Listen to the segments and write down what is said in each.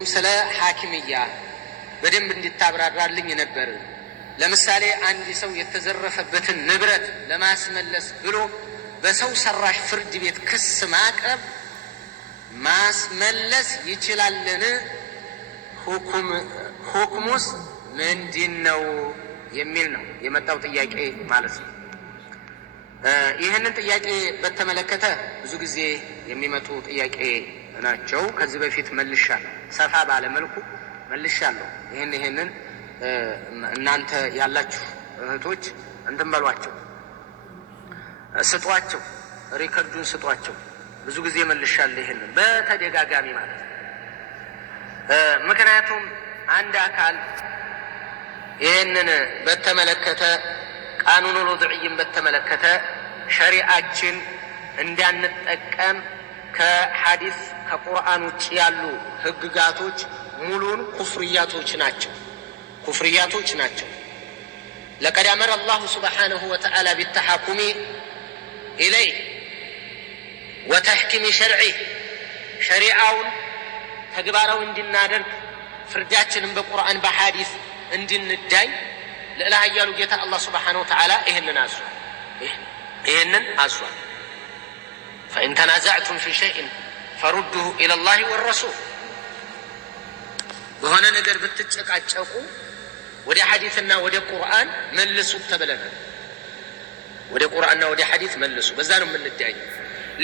ስለ ሐኪምያ በደንብ እንድታብራራልኝ ነበር። ለምሳሌ አንድ ሰው የተዘረፈበትን ንብረት ለማስመለስ ብሎ በሰው ሰራሽ ፍርድ ቤት ክስ ማቅረብ ማስመለስ ይችላልን? ሁክሙስ ምንድነው የሚል ነው የመጣው ጥያቄ ማለት ነው። ይህንን ጥያቄ በተመለከተ ብዙ ጊዜ የሚመጡ ጥያቄ ናቸው። ከዚህ በፊት መልሻለሁ፣ ሰፋ ባለ መልኩ መልሻለሁ። ይህንን እናንተ ያላችሁ እህቶች እንትን በሏቸው፣ ስጧቸው፣ ሪከርዱን ስጧቸው። ብዙ ጊዜ መልሻለሁ ይህንን በተደጋጋሚ ማለት ነው። ምክንያቱም አንድ አካል ይህንን በተመለከተ ቃኑኑል ወድዕይን በተመለከተ ሸሪዓችን እንዳንጠቀም ከሐዲስ ከቁርአን ውጭ ያሉ ህግጋቶች ሙሉን ኩፍርያቶች ናቸው። ለቀድ አመረ አላሁ ሱብሓነሁ ወተዓላ ቢተሐኩሚ ኢለይህ ወተሕኪሚ ሸርዒህ ሸሪዓውን ተግባራዊ እንድናደርግ ፍርዳችንን በቁርአን በሐዲስ እንድንዳኝ ልዕለ ኃያሉ ጌታ አላህ ሱብሓነሁ ወተዓላ ይህንን አዟል። ፈኢን ተናዛዕቱም ፊ ሸይእን ፈሩዱሁ ኢለላሂ ወረሱል። በሆነ ነገር ብትጨቃጨቁ ወደ ሐዲስና ወደ ቁርአን መልሱት ተብለናል። ወደ ቁርአንና ወደ ሐዲስ መልሱ፣ በዛ ነው የምንዳኝ።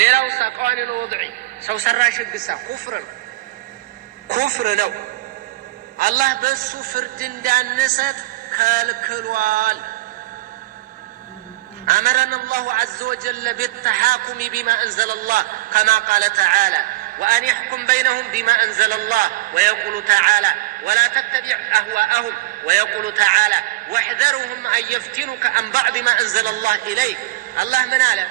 ሌላው ቃኑኑል ወድዒ ሰው ሰራሽ ህግሳ ኩፍር ነው። አላህ በሱ ፍርድ እንዳንሰጥ ከልክሏል። أمرنا الله عز وجل بالتحاكم بما أنزل الله كما قال تعالى وأن يحكم بينهم بما أنزل الله، ويقول تعالى ولا تتبع أهواءهم، ويقول تعالى واحذرهم أن يفتنوك عن بعض ما أنزل الله إليك. الله من عالم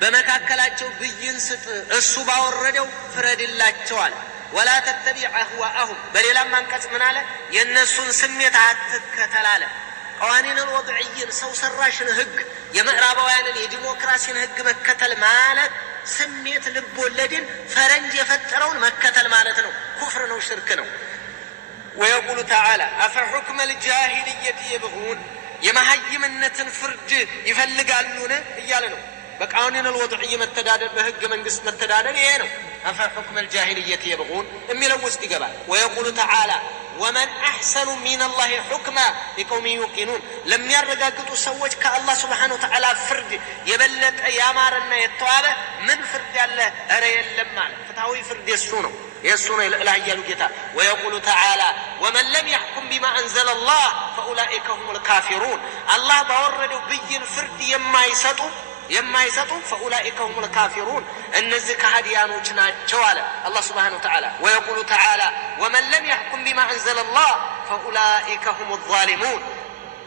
በመካከላቸው ብይን ስጥ፣ እሱ ባወረደው ፍረድላቸው አለ። ወላ ተተቢዕ አህዋአሁም፣ በሌላም አንቀጽ ምን አለ? የእነሱን ስሜት አትከተል አለ። ቀዋኒኑል ወድዕይን ሰው ሰራሽን ህግ የምዕራባውያንን የዲሞክራሲን ህግ መከተል ማለት ስሜት ልቦለድን ፈረንጅ የፈጠረውን መከተል ማለት ነው። ኩፍር ነው፣ ሽርክ ነው። ወየቁሉ ተዓላ አፈሑክመል ጃሂልየት የብጉን፣ የመሀይምነትን ፍርድ ይፈልጋሉን እያለ ነው። በቃኑኑል ወድዕይ መተዳደር በህገ መንግስት መተዳደር ይሄ ነው። አፈሑክመል ጃሂልየት የብጉን የሚለው ውስጥ ይገባል። ወየቁሉ ተዓላ ወመን አሕሰኑ ሚነላሂ ሑክማ ሊቀውሚ ዩቂኑን፣ ለሚያረጋግጡ ሰዎች ከአላህ ሱብሓነሁ ወተዓላ ፍርድ የበለጠ ያማረና የተዋበ ምን ፍርድ ያለ? እረ የለም ማለት ፍትሐዊ ፍርድ የሱ ነው የልዕለ ኃያሉ ጌታ። ወየቁሉ ተዓላ ወመን ለም ያሕኩም ቢማ አንዘለ ላህ ፈኡላኢከ ሁሙል ካፊሩን፣ አላህ ባወረደው ብይን ፍርድ የማይሰጡ ፈኡላኢከ ሁሙል ካፊሩን፣ እነዚህ ከሃዲያኖች ናቸው አለ አላህ ሱብሓነሁ ወተዓላ። ወየቁሉ ተዓላ ወመን ለም ያሕኩም ቢማ አንዘለ ላህ ፈኡላኢከ ሁሙ ዛሊሙን፣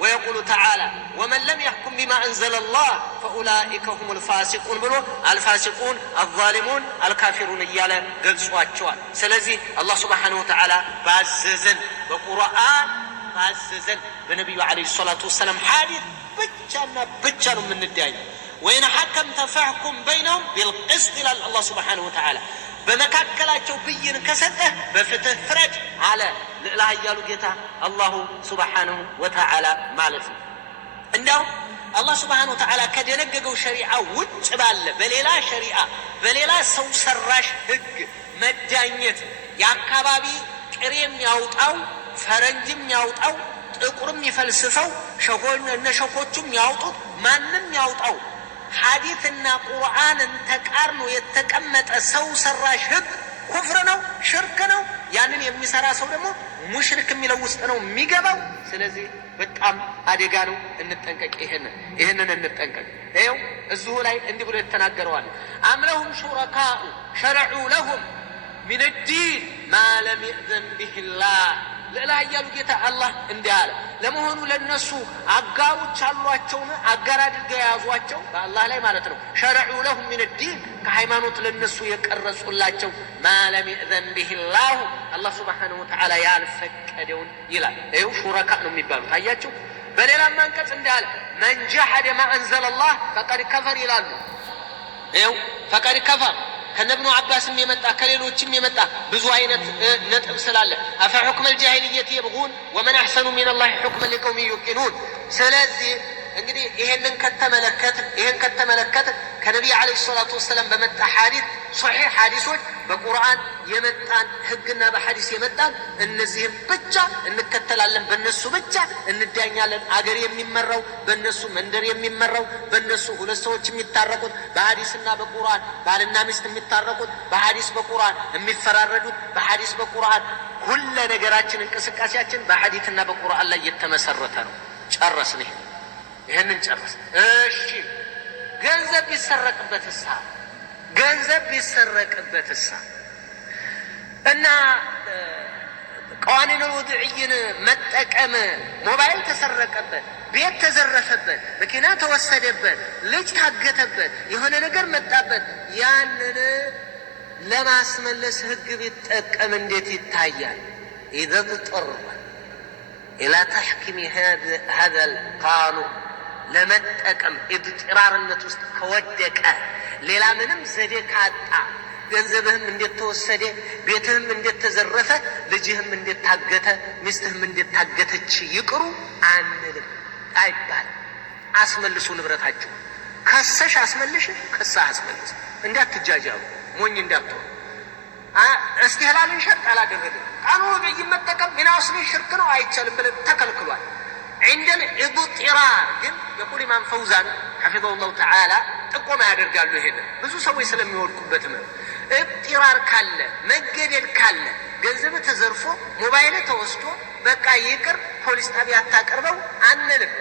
ወየቁሉ ተዓላ ወመን ለም ያሕኩም ቢማ አንዘለ ላህ ፈኡላኢከ ሁሙል ፋሲቁን ብሎ አልፋሲቁን፣ አዛሊሙን፣ አልካፊሩን እያለ ገልጿቸዋል። ስለዚህ አላህ ሱብሓነሁ ወተዓላ ባዘዘን በቁርአን ባዘዘን በነቢዩ ዓለይሂ ሰላቱ ወሰላም ሐዲስ ብቻና ብቻ ነው የምንዳኝ። ወይን ሐከምተ ፈሕኩም በይነሁም ቢልቅስጥ ይላል አላህ ሱብሓነሁ ወተዓላ። በመካከላቸው ብይን ከሰጠህ በፍትህ ፍረድ አለ ልዕለ ኃያሉ ጌታ አላሁ ሱብሓነሁ ወተዓላ ማለት ነው። እንዲያውም አላህ ሱብሓነሁ ወተዓላ ከደነገገው ሸሪዓ ውጭ ባለ በሌላ ሸሪዓ በሌላ ሰው ሰራሽ ህግ መዳኘት የአካባቢ ቅሬም ያውጣው ፈረንጅም ያውጣው ጥቁርም ይፈልስፈው ሸኾቹም ያውጡት ማንም ያውጣው ሐዲስና ቁርአንን ተቃርኖ የተቀመጠ ሰው ሰራሽ ህግ ኩፍር ነው፣ ሽርክ ነው። ያንን የሚሰራ ሰው ደግሞ ሙሽሪክ የሚለው ውስጥ ነው የሚገባው። ስለዚህ በጣም አደጋ ነው። እንጠንቀቅ፣ ይህንን እንጠንቀቅ። ይኸው እዚሁ ላይ እንዲህ ብሎ የተናገረዋል። አም ለሁም ሹረካኡ ሸረዑ ለሁም ሚን ዲን ማ ለም ይእዘን ቢሂላህ። ልዕለ ኃያሉ ጌታ አላህ እንዲህ አለ፣ ለመሆኑ ለነሱ አጋሮች አሏቸውን? አጋር አድርገው የያዟቸው በአላህ ላይ ማለት ነው። ሸረዑ ለሁም ሚን ዲን፣ ከሃይማኖት ለነሱ የቀረጹላቸው ማ ለም ይእዘን ቢሂላሁ፣ አላህ ሱብሓነሁ ወተዓላ ያልፈቀደውን ይላል። ይኸው ሹረካ ነው የሚባሉት። አያቸው። በሌላም አንቀጽ እንዲህ አለ፣ መን ጀሐደ ማ አንዘለላህ ፈቀድ ከፈር ይላሉ። ይኸው ፈቀድ ከፈር ከነብኑ አባስም የመጣ ከሌሎችም የመጣ ብዙ አይነት ነጥብ ስላለ አፈ ሁክመ الجاهلية يبغون ومن أحسن من الله حكما لقوم يوقنون። ስለዚህ እንግዲህ ይሄን ከተመለከተ ከነብዩ አለይሂ ሰላቱ ወሰለም በመጣ ሐዲስ ሶሒህ ሐዲሶች በቁርአን የመጣን ህግና በሐዲስ የመጣን እነዚህም ብቻ እንከተላለን፣ በእነሱ ብቻ እንዳኛለን። አገር የሚመራው በእነሱ፣ መንደር የሚመራው በእነሱ፣ ሁለት ሰዎች የሚታረቁት በሐዲስና በቁርአን፣ ባልና ሚስት የሚታረቁት በሐዲስ በቁርአን፣ የሚፈራረዱት በሐዲስ በቁርአን፣ ሁሉ ነገራችን እንቅስቃሴያችን በሐዲስና በቁርአን ላይ የተመሰረተ ነው። ጨረስን። ይሄንን ጨረስ። እሺ ገንዘብ ቢሰረቅበትሳ እና ቀዋኒን ውድዕይን መጠቀም፣ ሞባይል ተሰረቀበት፣ ቤት ተዘረፈበት፣ መኪና ተወሰደበት፣ ልጅ ታገተበት፣ የሆነ ነገር መጣበት፣ ያንን ለማስመለስ ህግ ቢጠቀም እንዴት ይታያል? إذا اضطر إلى تحكيم هذا القانون ለመጠቀም ኢድጥራርነት ውስጥ ከወደቀ ሌላ ምንም ዘዴ ካጣ ገንዘብህም እንዴት ተወሰደ፣ ቤትህም እንዴት ተዘረፈ፣ ልጅህም እንዴት ታገተ፣ ሚስትህም እንዴት ታገተች ይቅሩ አንልም አይባልም። አስመልሱ ንብረታችሁ። ከሰሽ አስመልሽ፣ ከሳህ አስመልስ። እንዳትጃጃሉ፣ ሞኝ እንዳትሆኑ። እስቲህላልን ሸርጥ አላደረግም። ቃኑን በይመጠቀም ሚናውስሊ ሽርክ ነው አይቻልም ብለን ተከልክሏል። عندنا اضطرار ግን يقول ኢማም ፈውዛን حفظه الله تعالى ጥቆማ ያደርጋሉ። ይሄን ብዙ ሰዎች ስለሚወድቁበት ነው። اضطرار ካለ፣ መገደል ካለ፣ ገንዘብ ተዘርፎ ሞባይል ተወስዶ በቃ ይቅር ፖሊስ ጣቢያ አታቀርበው አንልም።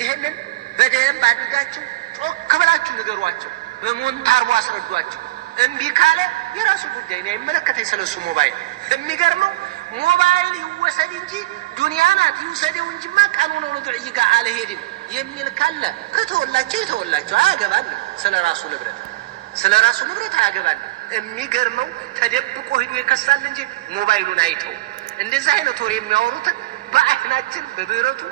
ይሄንን በደንብ አድርጋችሁ ጮክ ብላችሁ ንገሯቸው፣ በሞንታርቦ አስረዷቸው። እምቢ ካለ የራሱ ጉዳይ ነው፣ አይመለከተኝ ስለሱ ሞባይል። የሚገርመው ሞባይል ይወሰድ እንጂ ዱንያ ናት ይውሰደው እንጂማ ቃኑን ነው ዱዕይ ጋር አልሄድም የሚል ካለ ከተወላቸው የተወላቸው አያገባል። ስለራሱ ንብረት አያገባል። የሚገርመው ተደብቆ ሄዶ ይከሳል እንጂ ሞባይሉን አይተው። እንደዚህ አይነት ወሬ የሚያወሩትን በአይናችን በብረቱ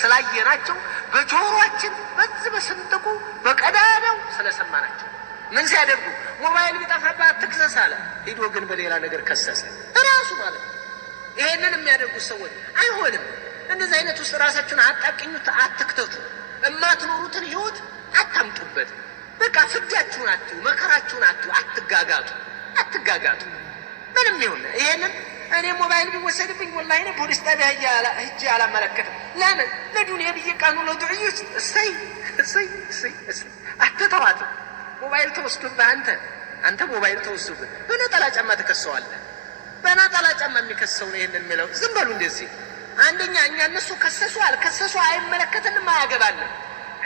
ስላየናቸው፣ በጆሮአችን በዚህ በስንጥቁ በቀዳዳው ስለሰማናቸው ምን ሲያደርጉ ሞባይል ቢጠፋባት አትክሰስ አለ። ሂዶ ግን በሌላ ነገር ከሰሰ ራሱ ማለት ነው። ይሄንን የሚያደርጉት ሰዎች አይሆንም። እንደዚህ አይነት ውስጥ ራሳችሁን አጣቅኙት፣ አትክተቱ። እማትኖሩትን ህይወት አታምጡበት። በቃ ፍዳችሁን አትዩ፣ መከራችሁን አትዩ። አትጋጋጡ። ምንም ይሁን ይሄንን እኔ ሞባይል ቢወሰድብኝ ወላሂ እኔ ፖሊስ ጣቢያ ሂጄ አላመለከትም። ለምን ለዱንያ ብዬ ቃኑ ለዱዕዮች እሰይ አትተዋትም። ሞባይል ተወስዶብህ አንተ ሞባይል ተወስዶብህ በነጠላ ጫማ ተከሰዋለህ። በነጠላ ጫማ የሚከሰው ነው ይሄንን የሚለው። ዝም በሉ እንደዚህ። አንደኛ እኛ እነሱ ከሰሱ አልከሰሱ አይመለከተንም፣ አያገባንም።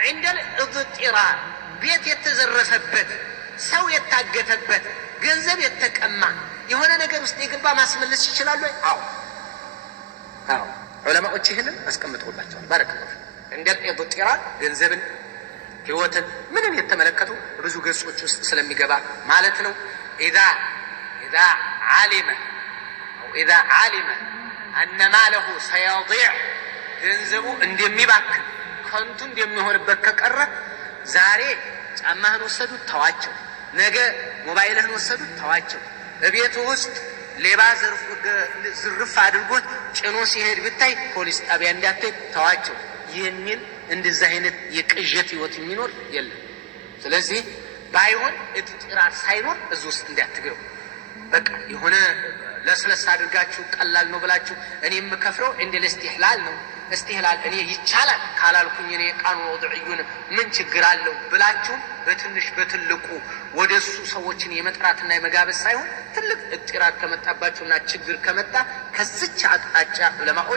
عندنا اضطرار ቤት የተዘረፈበት፣ ሰው የታገተበት፣ ገንዘብ የተቀማ የሆነ ነገር ውስጥ የገባ ማስመለስ ይችላሉ። አዎ ዑለማዎች ይህንን አስቀምጠውላቸዋል። ባረከላሁ እንደ اضطرار ገንዘብን፣ ህይወትን ምንም የተመለከቱ ብዙ ገጾች ውስጥ ስለሚገባ ማለት ነው። إذا علم أن ماله سيضيع ገንዘቡ እንደሚባክን ከንቱ እንደሚሆንበት ከቀረ ዛሬ ጫማህን ወሰዱት ተዋቸው፣ ነገ ሞባይልህን ወሰዱት ተዋቸው፣ በቤቱ ውስጥ ሌባ ዝርፍ አድርጎት ጭኖ ሲሄድ ብታይ ፖሊስ ጣቢያ እንዳትሄድ ተዋቸው የሚል እንደዚህ አይነት የቅዠት ህይወት የሚኖር የለም። ስለዚህ ባይሆን እጥራር ሳይኖር እዚህ ውስጥ እንዳትገቡ። በቃ የሆነ ለስለስ አድርጋችሁ ቀላል ነው ብላችሁ እኔ የምከፍረው እንደ ለስቲህላል ነው استهلال أني يتشالك كالالكون يعني قانون وضعيون من شجرالو بلاچو بتنش بتلقو ودسو سوتشني يمتراتنا يمجاب السايون تلق اضطرار كمتاباتشونا شجر كمتا كزتش أجا علماء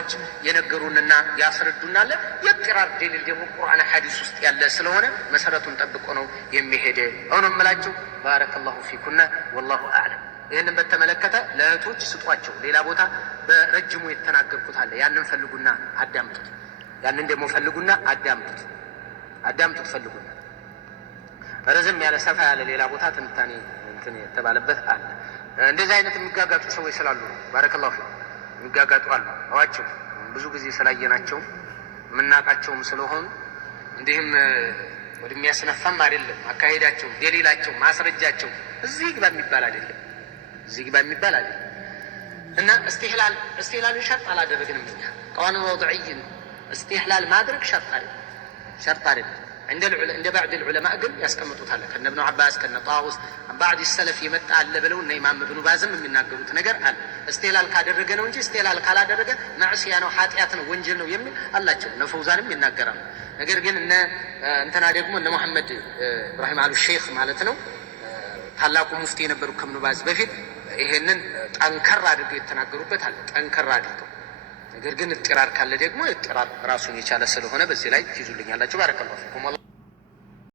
ينقروننا ياسردونا له يضطرار دليل ديمو قرآن حديث يالله سلونا مسارة تطبقونه يمهده أنا ملاچو بارك الله فيكنا والله أعلم ይሄንን በተመለከተ ለእህቶች ስጧቸው። ሌላ ቦታ በረጅሙ የተናገርኩት አለ። ያንን ፈልጉና አዳምጡት። ያንን ደግሞ ፈልጉና አዳምጡት ፈልጉና ረዘም ያለ ሰፋ ያለ ሌላ ቦታ ትንታኔ እንትን የተባለበት አለ። እንደዚህ አይነት የሚጋጋጡ ሰዎች ስላሉ ነው። ባረከላሁ ፊ የሚጋጋጡ አሉ። አዋቸው ብዙ ጊዜ ስላየናቸው ምናቃቸውም ስለሆኑ እንዲህም ወደሚያስነፋም አይደለም አካሄዳቸው ደሊላቸው ማስረጃቸው እዚህ ግባ የሚባል አይደለም እዚህ ግባ የሚባል አይደለም እና استهلال شرط አላደረግንም እኛ قوانين وضعيين استهلال ማድረግ شرط አይደለም عند بعض العلماء ግን ያስቀምጡታል ከነ ኢብኑ አባስ ከነ ጣውስ بعض السلف ይመጣ አለ ብለው እና ኢማም ኢብኑ ባዝም የሚናገሩት ነገር አለ استهلال ካደረገ ነው እንጂ استهلال ካላደረገ ማዕሲያ ነው ኃጢያት ነው ወንጀል ነው የሚል አላቸው ነፈውዛንም ይናገራሉ ነገር ግን እንትና ደግሞ እነ መሐመድ ኢብራሂም አሉ ሼክ ማለት ነው ታላቁ ሙፍቲ የነበሩ ከኢብኑ ባዝ በፊት ይሄንን ጠንከር አድርገው የተናገሩበት አለ ጠንከር አድርገው ነገር ግን እጥራር ካለ ደግሞ እጥራር ራሱን የቻለ ስለሆነ በዚህ ላይ ትይዙልኛላችሁ ባረከላሁ ፊኩም